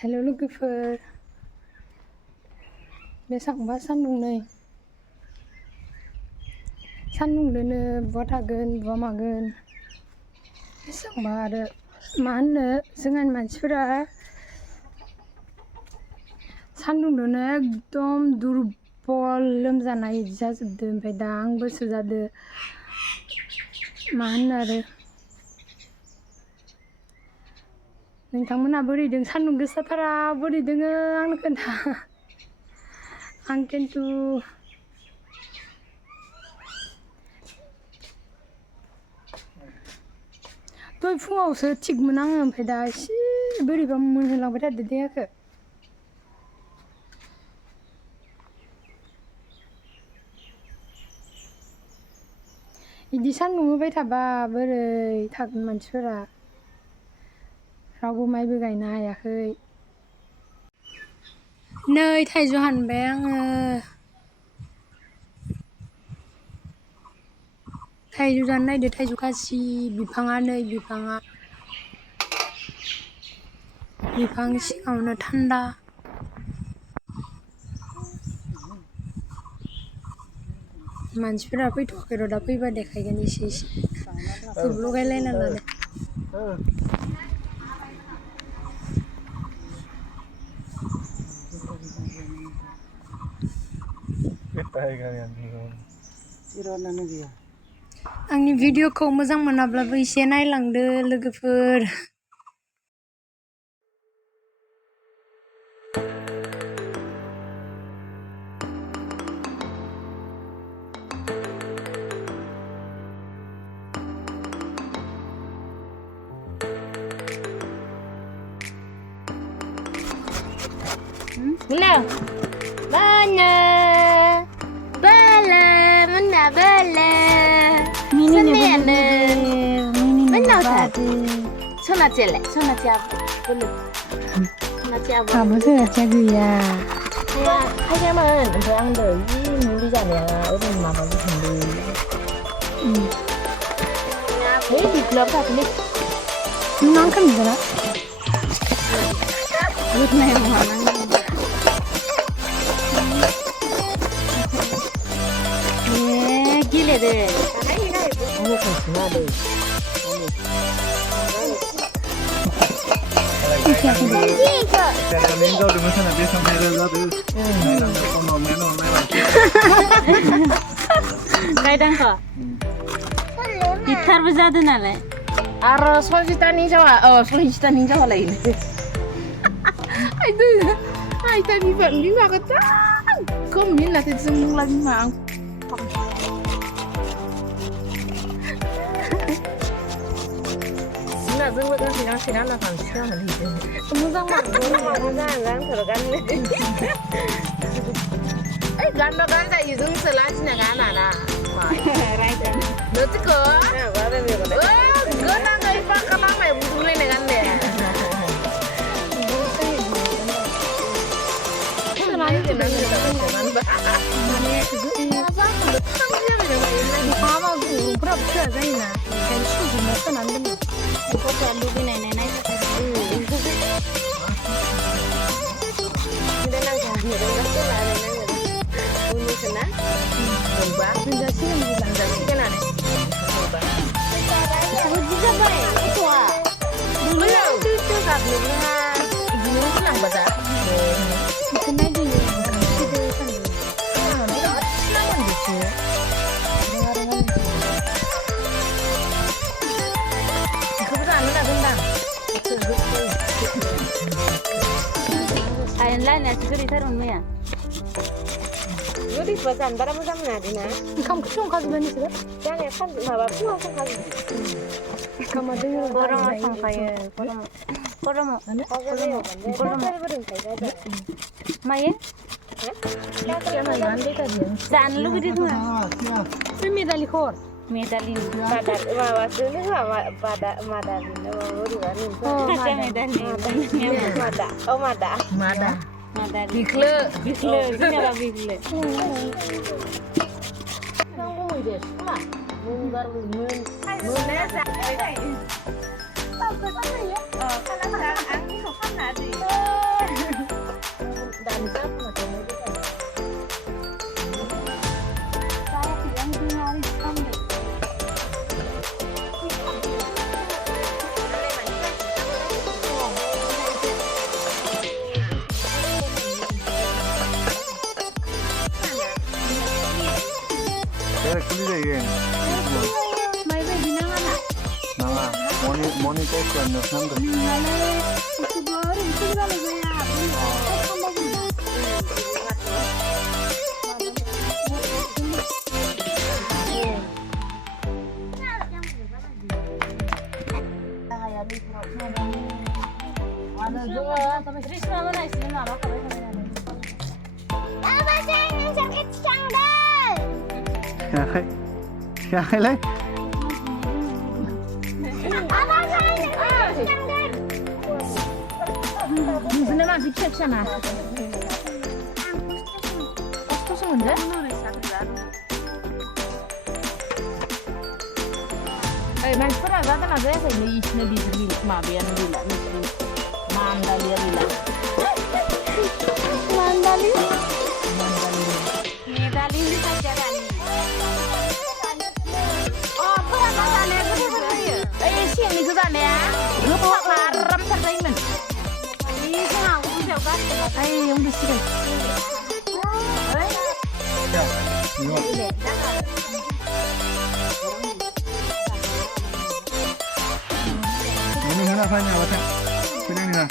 हेल' लोगोफोर बेसेबांबा सान्दुं नै सान्दुंदोनो बहा थागोन बहा मागोन बेसेबांबा आरो मा होननो जोंहानि मानसिफोरा सान्दुंदोनो एकदम दुरबल लोमजानाय इदि जाजोबदों ओमफ्राय दा आंबोसो जादो मा होननो आरो नोंथांमोना बोरै दों सान्दुं गोसाथारा बोरै दोङो आंनो खोन्था आं खिन्थु दहाय फुङावसो थिगमोन आङो ओमफ्राय दा एसे बोरैबा मोनहोलांबाय थादो देहाखौ इदि सान्दुं होबाय थाबा बोरै थागोन मानसिफोरा रावबो माइबो गायनो हायाखै नै थाइजौ हानबाय आङो थाइजौ जानो नायदो थाइजौ खासि बिफाङा नै बिफां सिङावनो थान्दा मानसिफोरा फैथ'वाखै र' दा फैबा देखायगोन एसे धुप लगायलायना लादो आंनि भिडिअखौ मोजां मोनाब्लाबो एसे नायलांदो लोगोफोर Mana? Mana? Bala, mana bala? Mana? Mana tadi? Sona cile, sona siapa? Belum. Sona siapa? kamu tuh jago ya Wah, kayaknya mana? Untuk yang doi, muli jadi ya, udah mama tuh sendiri. Hei, di blog apa nih? nang kan bisa Udah yang mana? gile deh. Kamu kesana deh. Kadang kok. Gitar berjadu nale. Aro soljuta ninja soljuta ninja lain. ai ta bị bệnh bí mà cái không biết là thịt sưng lên mà Nah, zung kan sinar lah kan sinar nih. Muzang mak, muzang tergan nih. Ganda izung selas nih kan ana. Right kan. Nanti ko. Nah, baru nih kan. Ganda nggak ipa kapan mai butuh nih kan deh. Apa gue berapa sih aja kan susu makan nanti Kok selalu nenek-nenek Udah langsung udah lah nenek Uni sana Coba sih yang bilang Sendasi kan ada Coba Itu juga baik Itu ah Dulu itu gak belumnya Ibunya senang baca itu aja ya itu kan Senang gitu Ayan lang na siguro itaron mo yan. Yuri pasan para mo sama natin ha. kamu kecil kazu bani sih Yan ya kan mabap mo ako kasi. kamu ada yang Kurang asam kaya. Kurang mo. Maye? क्या मैं गांधी का दिया Saan lu gede tuh? फिर medali khor Medali pada mama sini sama pada medali nama baru kan. Ada medali. Mada. Oh mada. mada Medali. Bikle. Ini apa bikle? Kamu ide semua. Munggar mun. Munasa. Apa ya? Oh, kalau sekarang ini kok kan ada. again. May baby na nga na. Nanga, monitor ko ang number. Ningale, siguro, siguro lagi ya. Kaya lang. Yüzüne ben bir çeksene. Koşun önce. Men pernah zaten ada ya saya isne di sini mabian bila mesti mandalia bila. Mandalin. Medali di pacaran. Oh, pernah mandalnya betul ya? Sini juga nih ya. Lupa haram terdapat. Ini sih aku bisa kan? Yang di sini. Ya, ini. Ini mana fanya wata? Kini ni ha.